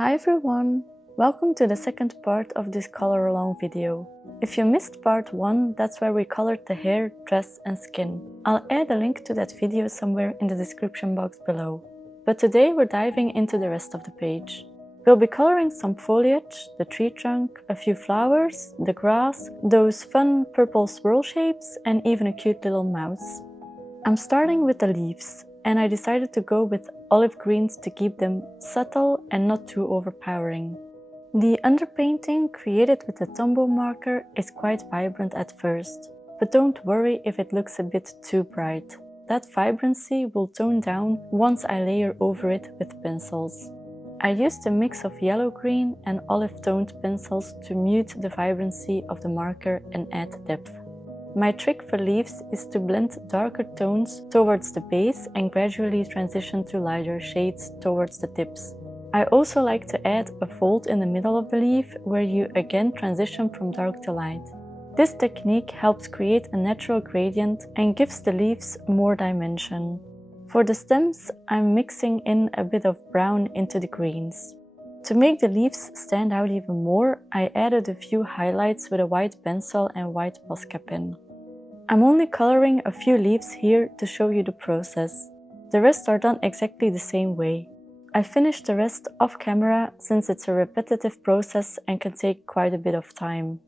Hi everyone! Welcome to the second part of this color along video. If you missed part 1, that's where we colored the hair, dress and skin. I'll add a link to that video somewhere in the description box below. But today we're diving into the rest of the page. We'll be coloring some foliage, the tree trunk, a few flowers, the grass, those fun purple swirl shapes and even a cute little mouse. I'm starting with the leaves, and I decided to go with olive greens to keep them subtle and not too overpowering. The underpainting created with the Tombow marker is quite vibrant at first, but don't worry if it looks a bit too bright. That vibrancy will tone down once I layer over it with pencils. I used a mix of yellow-green and olive-toned pencils to mute the vibrancy of the marker and add depth. My trick for leaves is to blend darker tones towards the base and gradually transition to lighter shades towards the tips. I also like to add a fold in the middle of the leaf where you again transition from dark to light. This technique helps create a natural gradient and gives the leaves more dimension. For the stems, I'm mixing in a bit of brown into the greens. To make the leaves stand out even more, I added a few highlights with a white pencil and white Posca pen. I'm only coloring a few leaves here to show you the process. The rest are done exactly the same way. I finished the rest off camera since it's a repetitive process and can take quite a bit of time.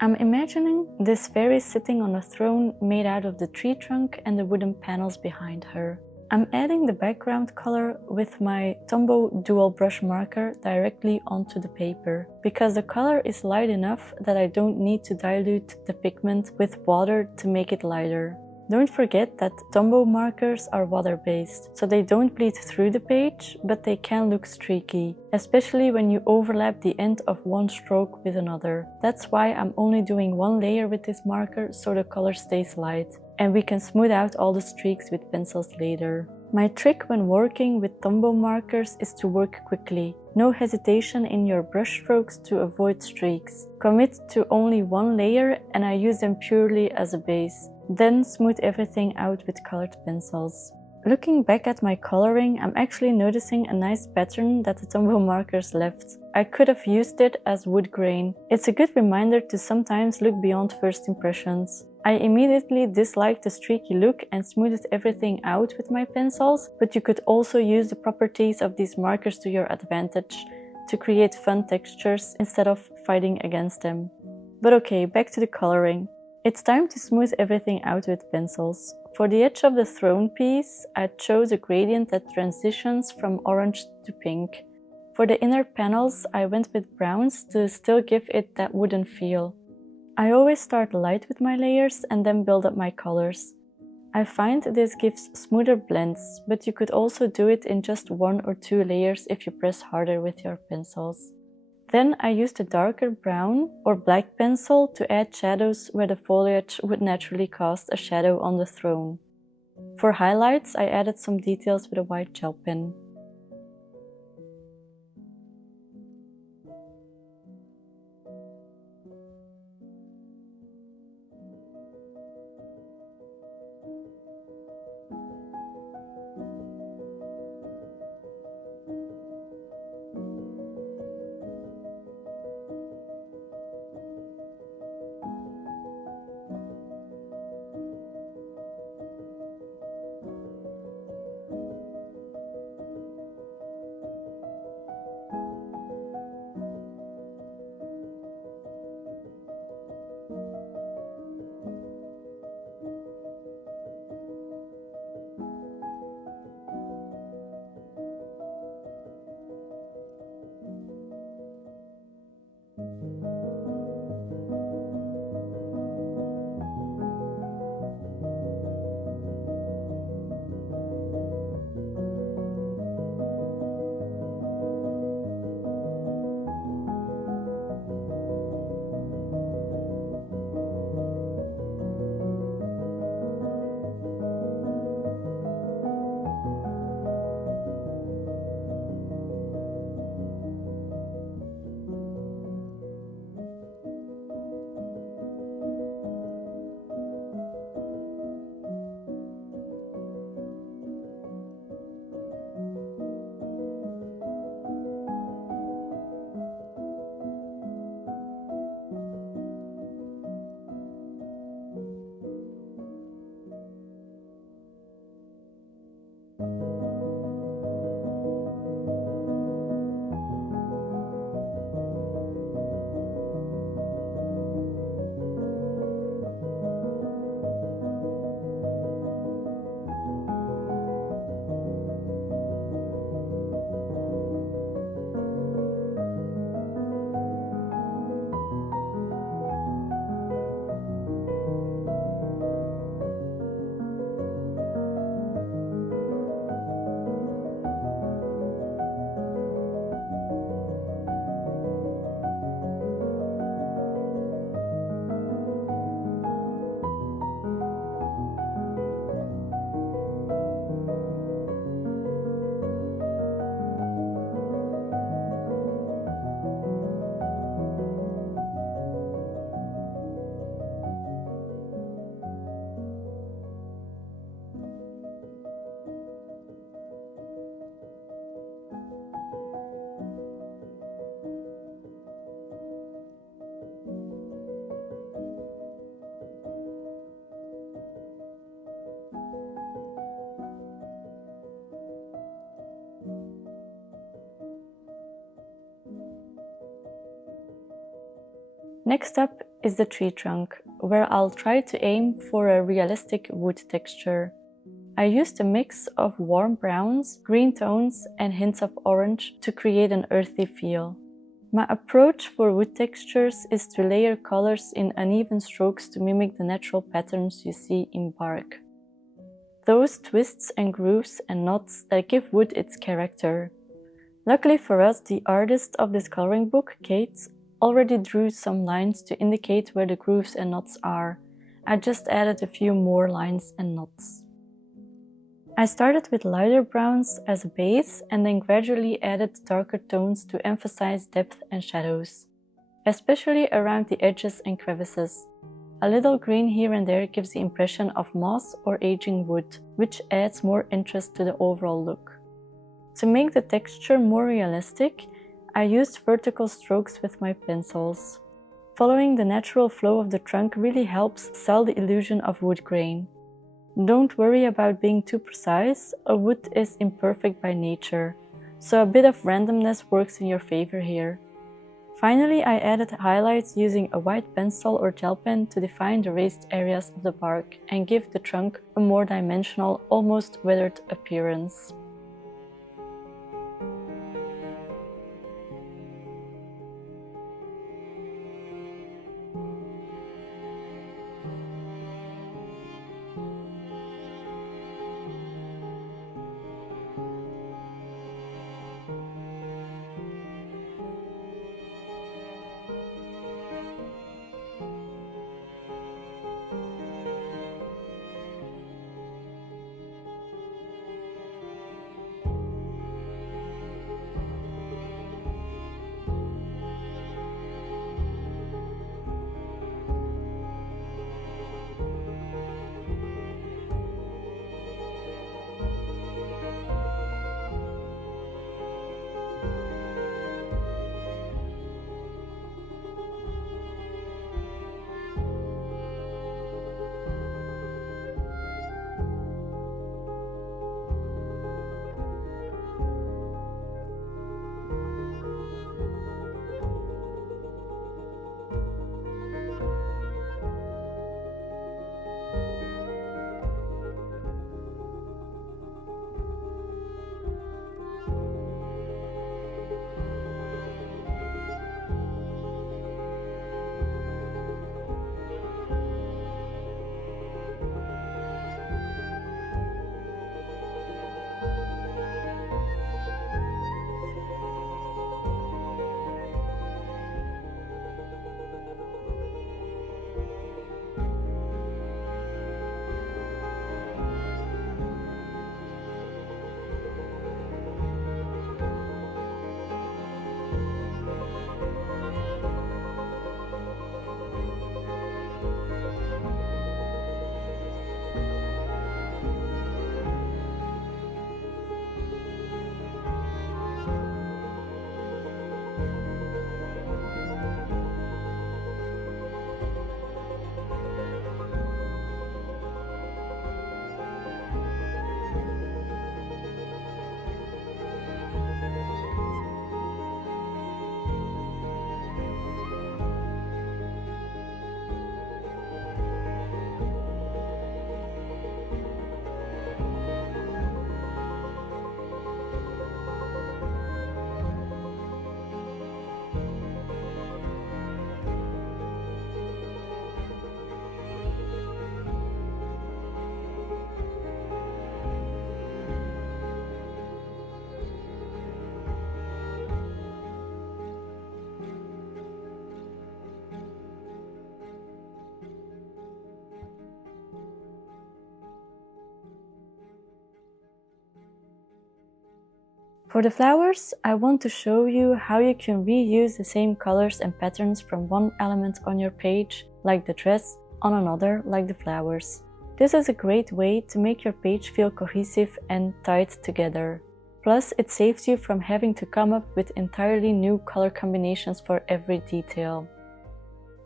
I'm imagining this fairy sitting on a throne made out of the tree trunk and the wooden panels behind her. I'm adding the background color with my Tombow Dualbrushmarker directly onto the paper, because the color is light enough that I don't need to dilute the pigment with water to make it lighter. Don't forget that Tombow markers are water-based, so they don't bleed through the page, but they can look streaky, especially when you overlap the end of one stroke with another. That's why I'm only doing one layer with this marker so the color stays light, and we can smooth out all the streaks with pencils later. My trick when working with Tombow markers is to work quickly. No hesitation in your brush strokes to avoid streaks. Commit to only one layer and I use them purely as a base. Then smooth everything out with colored pencils. Looking back at my coloring, I'm actually noticing a nice pattern that the Tombow markers left. I could have used it as wood grain. It's a good reminder to sometimes look beyond first impressions. I immediately disliked the streaky look and smoothed everything out with my pencils, but you could also use the properties of these markers to your advantage to create fun textures instead of fighting against them. But okay, back to the coloring. It's time to smooth everything out with pencils. For the edge of the throne piece, I chose a gradient that transitions from orange to pink. For the inner panels, I went with browns to still give it that wooden feel. I always start light with my layers and then build up my colors. I find this gives smoother blends, but you could also do it in just 1 or 2 layers if you press harder with your pencils. Then I used a darker brown or black pencil to add shadows where the foliage would naturally cast a shadow on the throne. For highlights, I added some details with a white gel pen. Next up is the tree trunk, where I'll try to aim for a realistic wood texture. I used a mix of warm browns, green tones and hints of orange to create an earthy feel. My approach for wood textures is to layer colors in uneven strokes to mimic the natural patterns you see in bark. Those twists and grooves and knots that give wood its character. Luckily for us, the artist of this coloring book, Kate, already drew some lines to indicate where the grooves and knots are. I just added a few more lines and knots. I started with lighter browns as a base and then gradually added darker tones to emphasize depth and shadows, especially around the edges and crevices. A little green here and there gives the impression of moss or aging wood, which adds more interest to the overall look. To make the texture more realistic, I used vertical strokes with my pencils. Following the natural flow of the trunk really helps sell the illusion of wood grain. Don't worry about being too precise, a wood is imperfect by nature, so a bit of randomness works in your favor here. Finally, I added highlights using a white pencil or gel pen to define the raised areas of the bark and give the trunk a more dimensional, almost weathered appearance. For the flowers, I want to show you how you can reuse the same colors and patterns from one element on your page, like the dress, on another, like the flowers. This is a great way to make your page feel cohesive and tied together. Plus, it saves you from having to come up with entirely new color combinations for every detail.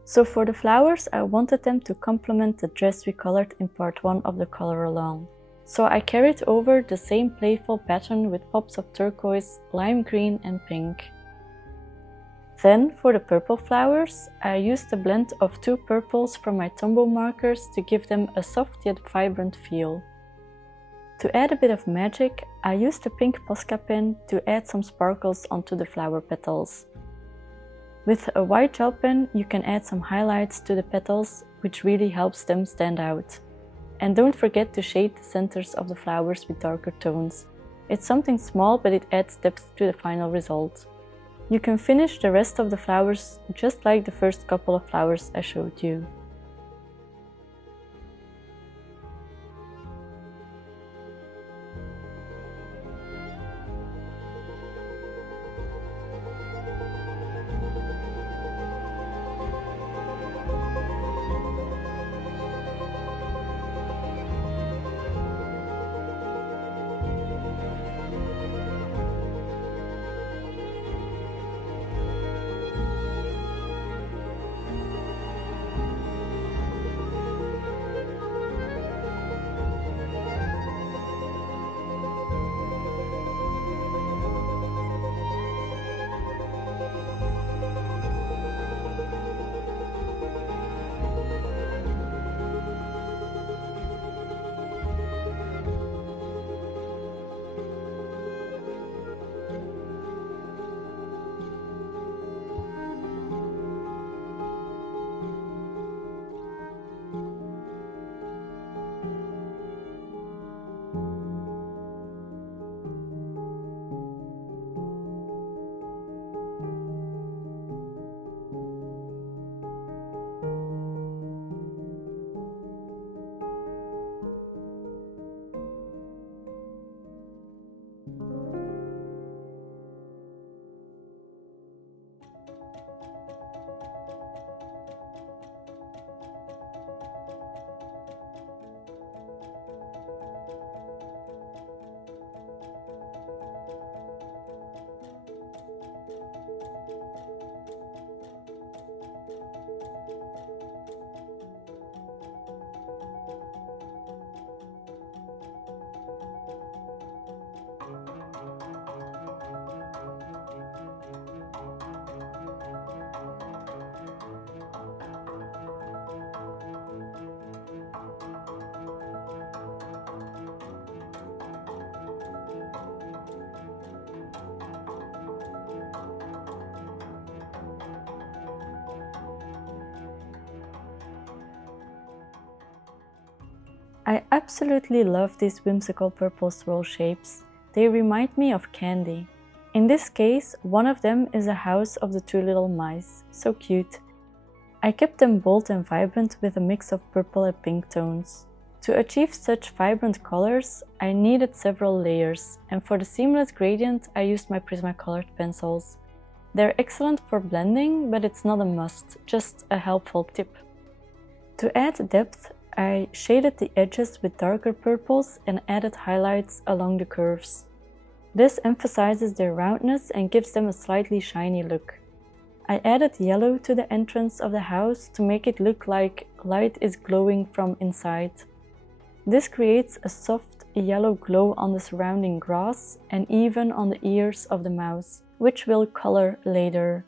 So for the flowers, I wanted them to complement the dress we colored in part 1 of the color along. So I carried over the same playful pattern with pops of turquoise, lime green and pink. Then for the purple flowers, I used a blend of 2 purples from my Tombow markers to give them a soft yet vibrant feel. To add a bit of magic, I used a pink Posca pen to add some sparkles onto the flower petals. With a white gel pen, you can add some highlights to the petals, which really helps them stand out. And don't forget to shade the centers of the flowers with darker tones. It's something small, but it adds depth to the final result. You can finish the rest of the flowers just like the first couple of flowers I showed you. I absolutely love these whimsical purple swirl shapes. They remind me of candy. In this case, one of them is a house of the 2 little mice. So cute. I kept them bold and vibrant with a mix of purple and pink tones. To achieve such vibrant colors, I needed several layers, and for the seamless gradient I used my Prismacolor pencils. They're excellent for blending, but it's not a must, just a helpful tip. To add depth, I shaded the edges with darker purples and added highlights along the curves. This emphasizes their roundness and gives them a slightly shiny look. I added yellow to the entrance of the house to make it look like light is glowing from inside. This creates a soft yellow glow on the surrounding grass and even on the ears of the mouse, which we'll color later.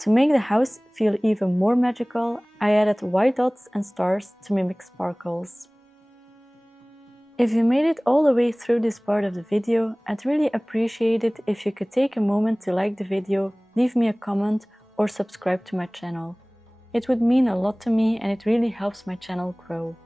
To make the house feel even more magical, I added white dots and stars to mimic sparkles. If you made it all the way through this part of the video, I'd really appreciate it if you could take a moment to like the video, leave me a comment or subscribe to my channel. It would mean a lot to me and it really helps my channel grow.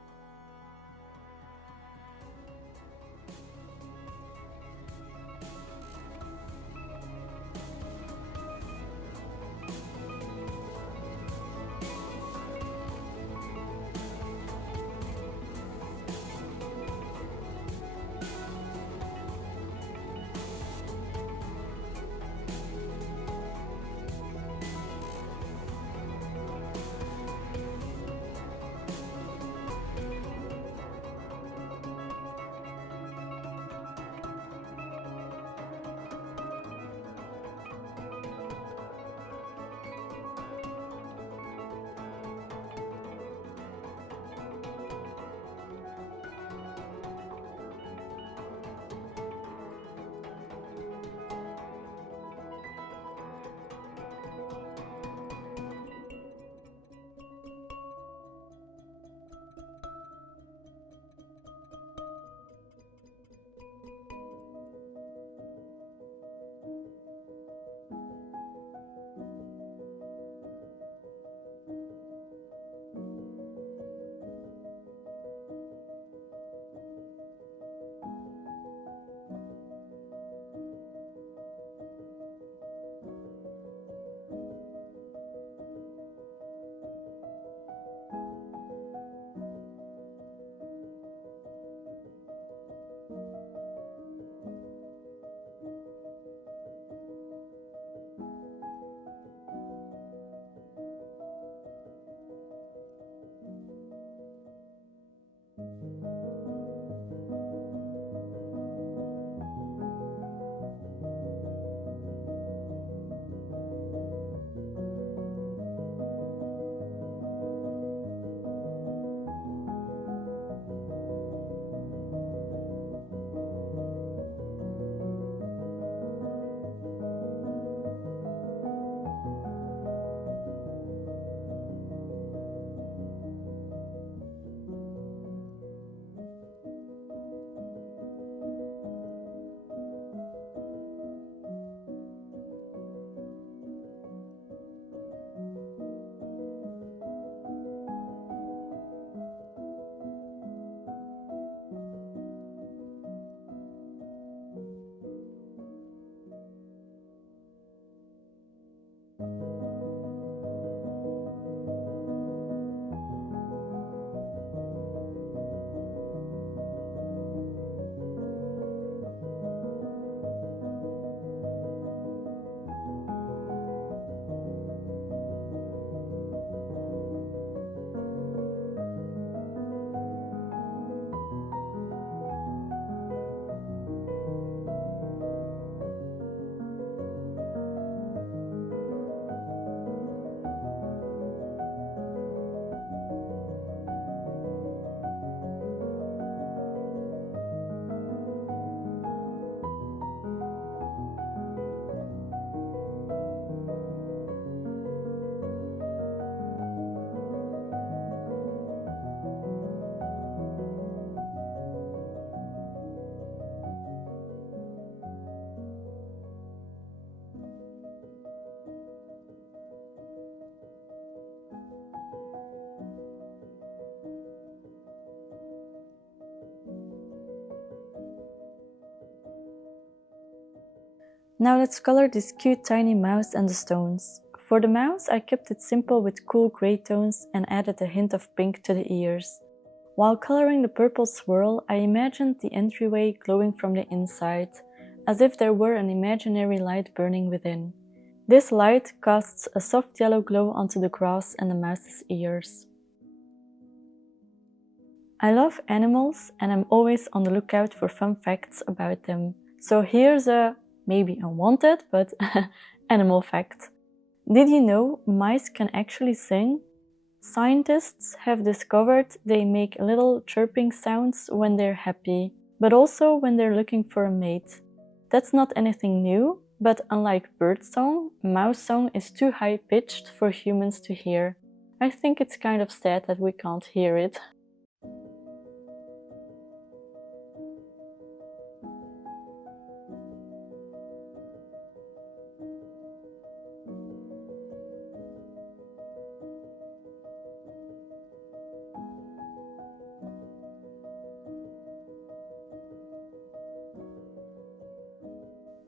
Now let's color this cute tiny mouse and the stones. For the mouse, I kept it simple with cool grey tones and added a hint of pink to the ears. While coloring the purple swirl, I imagined the entryway glowing from the inside, as if there were an imaginary light burning within. This light casts a soft yellow glow onto the grass and the mouse's ears. I love animals and I'm always on the lookout for fun facts about them. So here's a, maybe unwanted, but animal fact. Did you know mice can actually sing? Scientists have discovered they make little chirping sounds when they're happy, but also when they're looking for a mate. That's not anything new, but unlike birdsong, mouse song is too high-pitched for humans to hear. I think it's kind of sad that we can't hear it.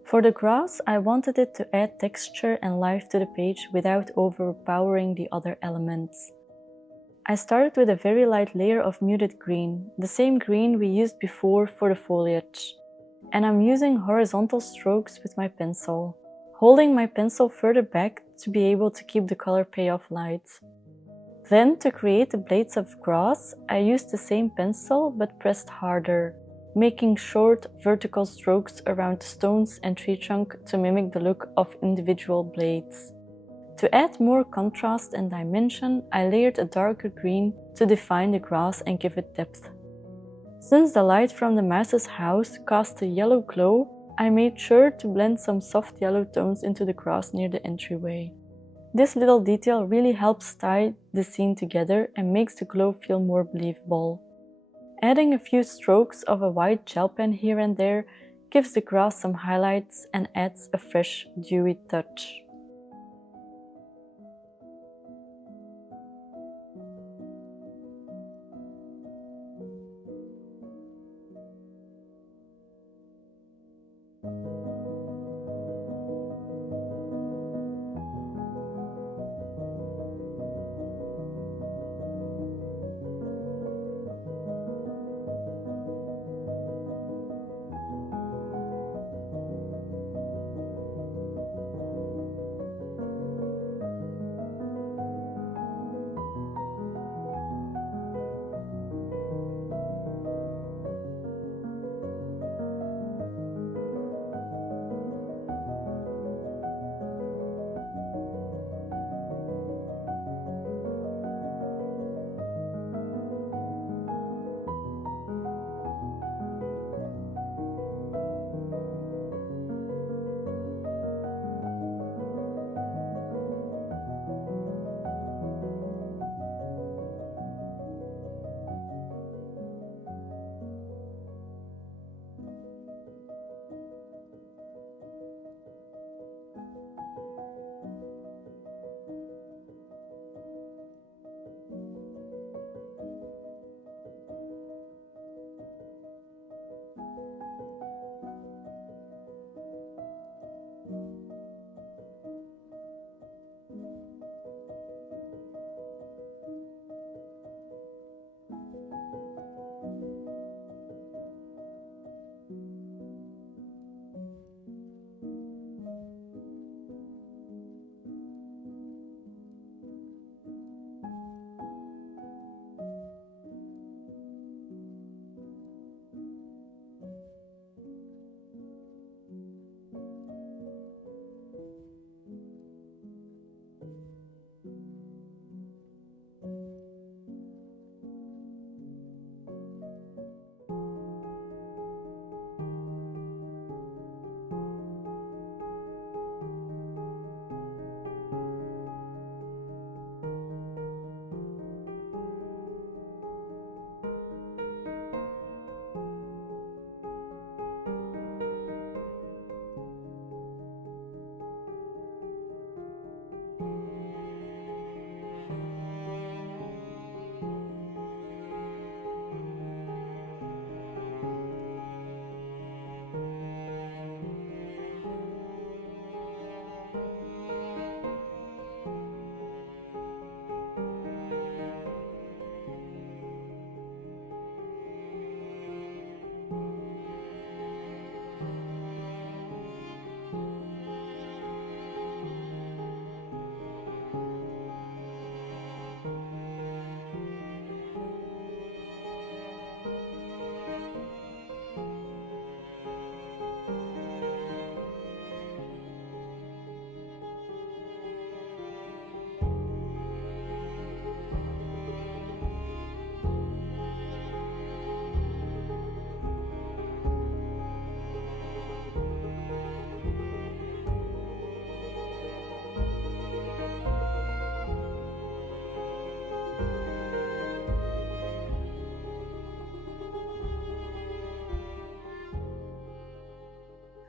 For the grass, I wanted it to add texture and life to the page without overpowering the other elements. I started with a very light layer of muted green, the same green we used before for the foliage. And I'm using horizontal strokes with my pencil, holding my pencil further back to be able to keep the color payoff light. Then, to create the blades of grass, I used the same pencil but pressed harder, making short vertical strokes around the stones and tree trunk to mimic the look of individual blades. To add more contrast and dimension, I layered a darker green to define the grass and give it depth. Since the light from the mouse's house cast a yellow glow, I made sure to blend some soft yellow tones into the grass near the entryway. This little detail really helps tie the scene together and makes the glow feel more believable. Adding a few strokes of a white gel pen here and there gives the grass some highlights and adds a fresh, dewy touch.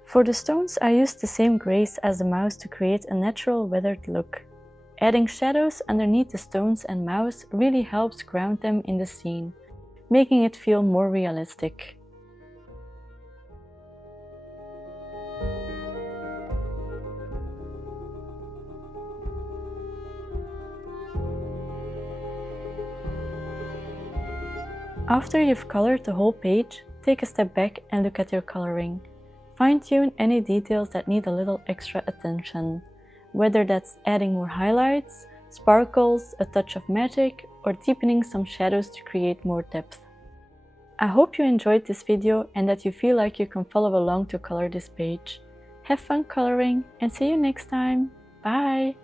For the stones, I used the same grays as the mouse to create a natural weathered look. Adding shadows underneath the stones and mouse really helps ground them in the scene, making it feel more realistic. After you've colored the whole page, take a step back and look at your coloring. Fine-tune any details that need a little extra attention, whether that's adding more highlights, sparkles, a touch of magic, or deepening some shadows to create more depth. I hope you enjoyed this video and that you feel like you can follow along to color this page. Have fun coloring and see you next time! Bye!